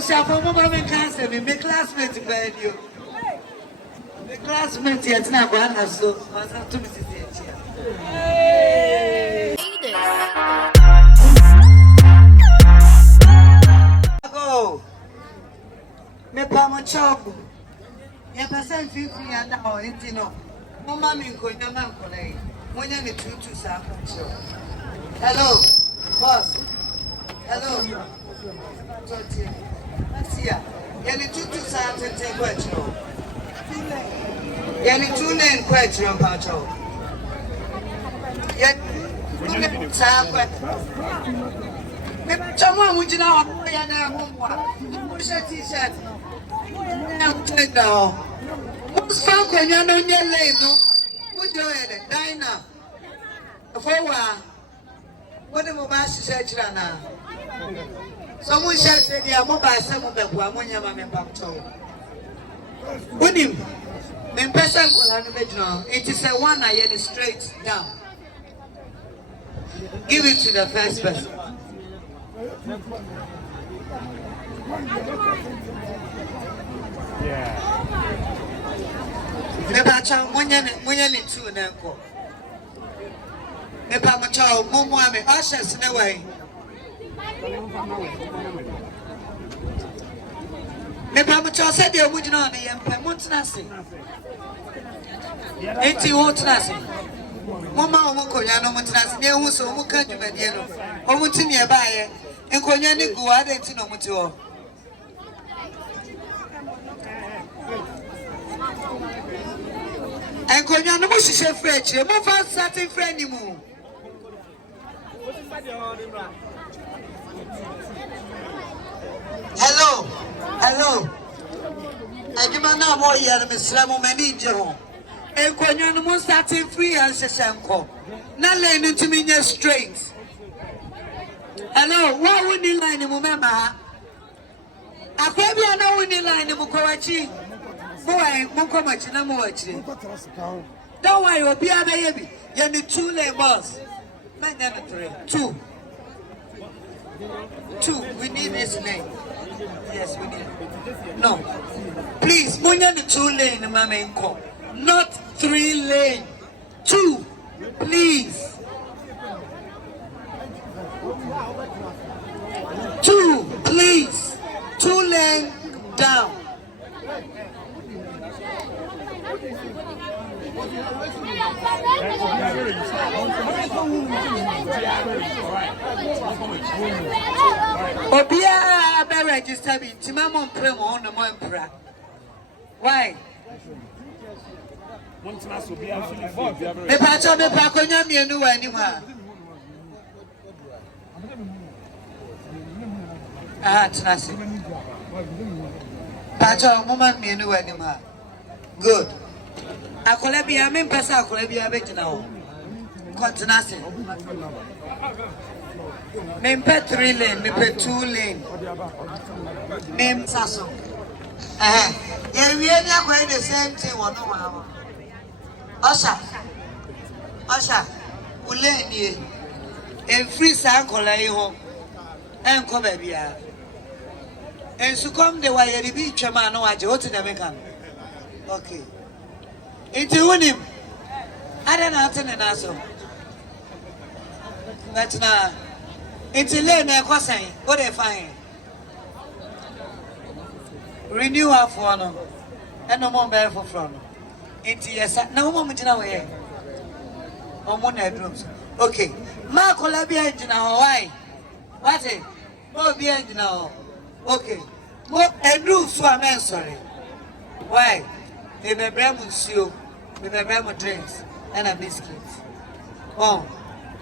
shall for moment cancer, me classmate by you. The classmate yet now, one so, was not to be go. Me pama chop. Ya percent 50 and now, you know. Mama min ko nyama ko lai. Monya ni tutu sa ko. Hello, boss. Hello. Asia. Yani tutu sa tete kwacho. Yani tune kwacho mpacho. Yani sa kwacho. Me chama mujina wa ya na mwa. Musha t-shirt. Na mtenda. Musa kwenya no nyele no. Mujoele dina. Fowa. Wode mo ba shisha kira na. So mu shisha dia mo ba se mo bebua mo nyama me pamcho. Unim. Me pesa kola no bejno. It is a one I hear straight down. Give it to the first person. Yeah. Me ba cha munya ni tu na ko. Me pa ma cha mo mo ame ashes na way. Me pa ma cha se de mu jina na yem pa mo tena se. Enti wo tena se. Mo ma mo ko ya no mo tena se. Ne hu so mo ka dwumadie no. O mo tini e ba ye. Enkonya ni gu ade enti no mo ti ho. Enkonya no mo hihye frechire mo fa certain friend mu. Hello. Ajima na mo yere mesra mani nje ho. Enkonya no mo certain free and hyehenko. Na lane ntimi nya straight. Hello, what would you line mu mema? Akwabia na woni line mu kwachi. Boy, Monkomachi na mochi. Don't worry, you'll be a baby. You need 2 lane boss. Man, 3. 2. We need this lane. Yes, we need. No. Please, Munya the 2 lane, Mamenko. Not 3 lane. 2. Please. 2, please. 2 lane down. Obia be register me tima mo mpre mo on mo mpra. Why? Me pa konya mienu wa ni ma. Tinasi. Pacho mo ma mienu wa ni ma. Good. Akola bia me mpesa akola bia be gina ho. Continency. Me mpe 3 lane, me mpe 2 lane. Me msaso. Ye wie ni akola the same thing wono wa. Osha. Ule ni e free sa akola yi ho. Enko ba bia. Ensu kom de wa ye bi twema no waje oti na meka. Okay. Iti unim. Ada na atene na so. But na iti le na ekosan. What dey fine. Renew our no. Eno mo be for from. Iti yes na mo mugina we. Omo na drums. Okay. Ma kola bi engine ho why? What it? Mo bi engine ho. Okay. Mo edru so amen sorry. Why? Me Mcbrown monsieur, me Mcbrown drinks and a biscuit. Oh,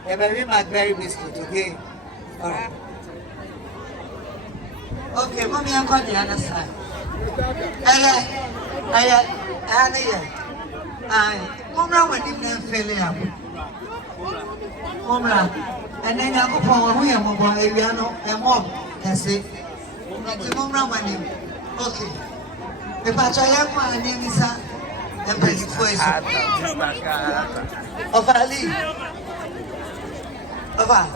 a very Mcbrown biscuit, okay? Alright. Okay, mommy, I'm on the other side. Mcbrown when you name failure. Mcbrown, and then I go for who you are, Aviano, and mom, can say. Mcbrown my name. Okay. The Pachaya, my name is and pretty voice of Ali. Ova.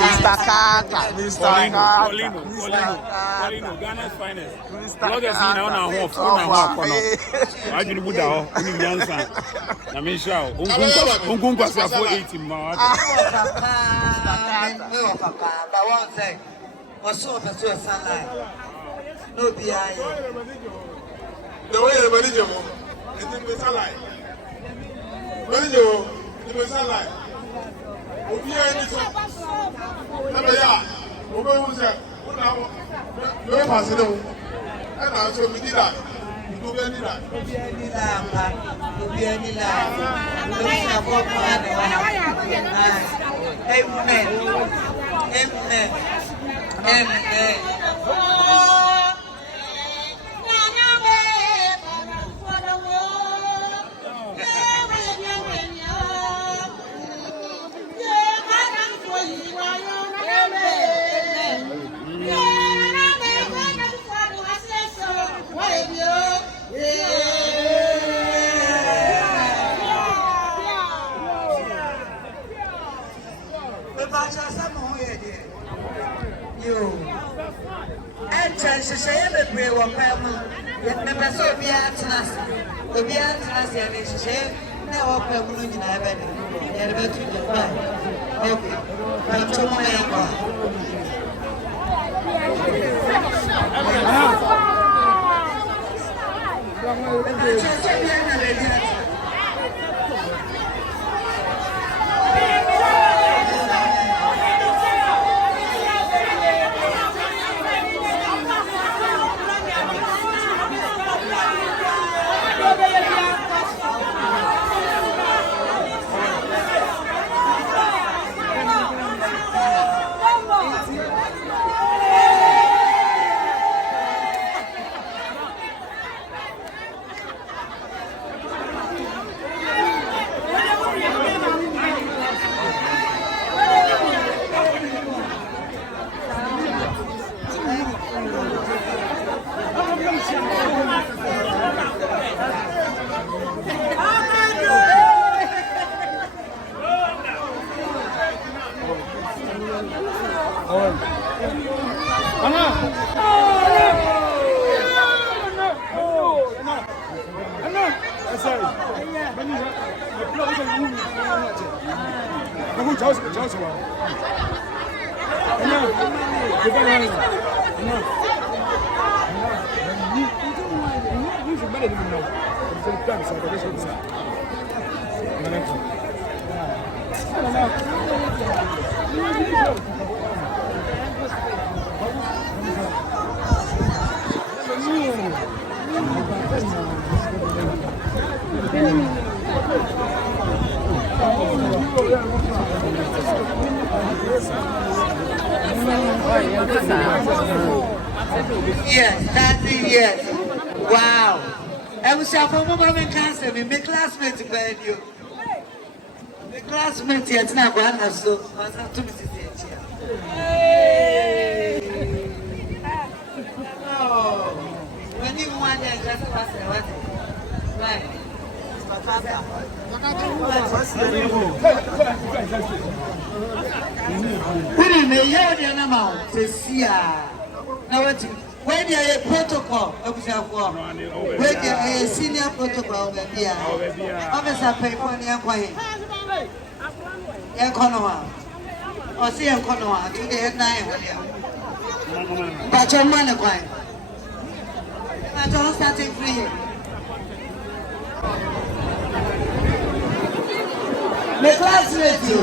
Mr. Carter, Ghana's finest. What is he now? I didn't put out any answer. I mean, show. Ungunga for 80 miles. But one thing, was so for sunlight. No behind. The way the manager is in the sunlight. Manager, in the sunlight. Obi anything. Never ya. Obi who said, "What now? No pass it on." And I said, "We did that. We do any that. We do any that. We have what man. Amen. Amen. Amen. Yes, that's it, yes. Wow. I was a former cancer, my classmate, you. The classmate, yet now, one has so, was up to Mrs. Oh, when you want to just pass it, right? Put in a year, the amount, says, yeah. Now, when you have a protocol, when you have a senior protocol, officer pay for the employee. Economy. Or see economy to the head 9. But your money, why? I don't start free. The classmate you.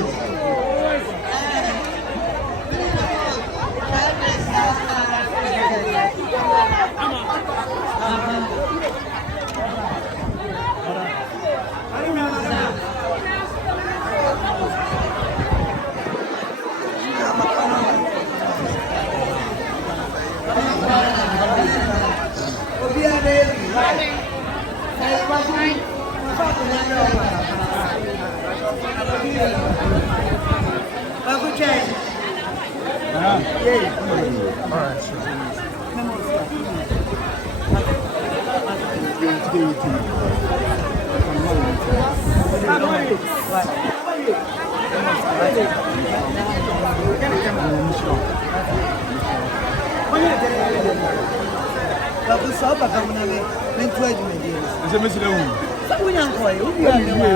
Babu sọ baka mu na me ntu adwuma di. Ese mesi na hu. Sa wunya nko ye, ubi a ne wa.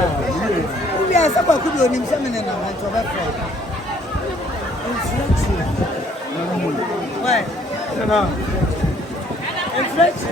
Ubi a sa kwaku bi onim se me ne na nto ba fra. Influence. Why? Na. Influence.